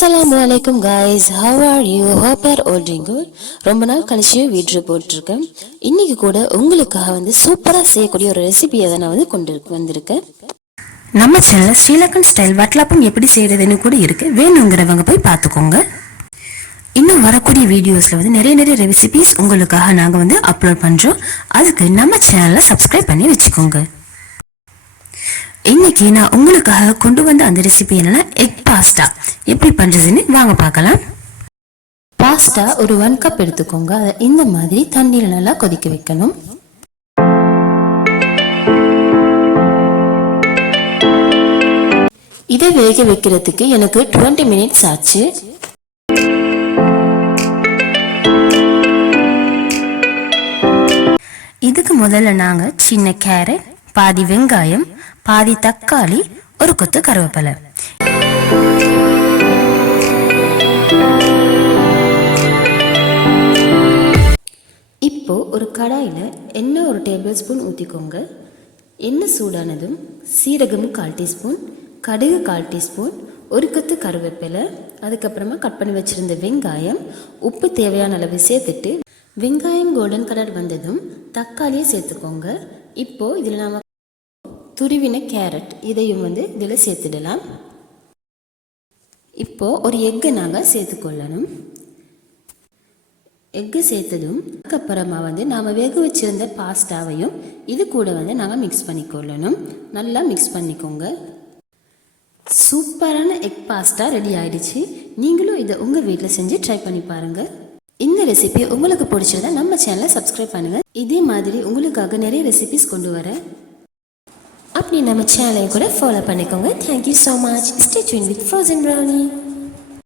Assalamu alaikum guys, how are you? Hope you are all doing good. ரொம்ப நாள் கழிச்சு video போட்டிருக்கேன். இன்னைக்கு கூட உங்களுக்காக சூப்பரா செய்யக்கூடிய ஒரு ரெசிபியை தான் நான் கொண்டு வந்திருக்கேன். நம்ம சேனல்ல ஸ்ரீலங்கன் ஸ்டைல் வட்டலப்பம் எப்படி செய்யறதுன்னு கூட இருக்கு. வேணுங்கிறவங்க போய் பார்த்துக்கோங்க. இன்னும் வரக்கூடிய வீடியோஸ்ல நிறைய ரெசிபிஸ் உங்களுக்காக நாங்க அப்லோட் பண்றோம். அதுக்கு நம்ம சேனலை சப்ஸ்கிரைப் பண்ணி வச்சுக்கோங்க. இன்னைக்கு நான் உங்களுக்காக கொண்டு வந்த அந்த ரெசிபி என்னன்னா எக் பாஸ்தா. எப்படி பண்றதுன்னு வாங்க பார்க்கலாம். பாஸ்தா ஒரு 1 கப் எடுத்துக்கோங்க. அதை இந்த மாதிரி தண்ணீர் நல்லா கொதிக்க வைக்கணும். இதை வேக வைக்கிறதுக்கு எனக்கு 20 மினிட்ஸ் ஆச்சு. இதுக்கு முதல்ல நாங்க சின்ன கேரட், பாதி வெங்காயம், பாதி தக்காளி, ஒரு கொத்து கருவேப்பிலை, இப்போ ஒரு கடாயில் எண்ணெய் 1 டேபிள் ஸ்பூன் ஊற்றிக்கோங்க. எண்ணெய் சூடானதும் சீரகம் 1/4 டீஸ்பூன், கடுகு 1/4 டீஸ்பூன், ஒரு கொத்து கருவேப்பிலை, அதுக்கப்புறமா கட் பண்ணி வச்சிருந்த வெங்காயம், உப்பு தேவையான அளவு சேர்த்துட்டு வெங்காயம் கோல்டன் கலர் வந்ததும் தக்காளியை சேர்த்துக்கோங்க. இப்போ இதில் நாம் துருவின கேரட் இதையும் இதில் சேர்த்துடலாம். இப்போ ஒரு எக்கை நாங்கள் சேர்த்துக்கொள்ளணும். எக்கு சேர்த்ததும் அதுக்கப்புறமா நாம் வேக வச்சிருந்த பாஸ்தாவையும் இது கூட நாங்கள் மிக்ஸ் பண்ணிக்கொள்ளணும். நல்லா மிக்ஸ் பண்ணிக்கோங்க. சூப்பரான எக் பாஸ்தா ரெடி ஆயிடுச்சு. நீங்களும் இதை உங்கள் வீட்டில் செஞ்சு ட்ரை பண்ணி பாருங்கள். இந்த ரெசிபி உங்களுக்கு பிடிச்சிருந்தா நம்ம சேனலை சப்ஸ்கிரைப் பண்ணுங்கள். இதே மாதிரி உங்களுக்காக நிறைய ரெசிபிஸ் கொண்டு வரேன். அப்படி நம்ம சேனலை கூட ஃபாலோ பண்ணிக்கோங்க. Thank you so much. Stay tune with frozen brownie.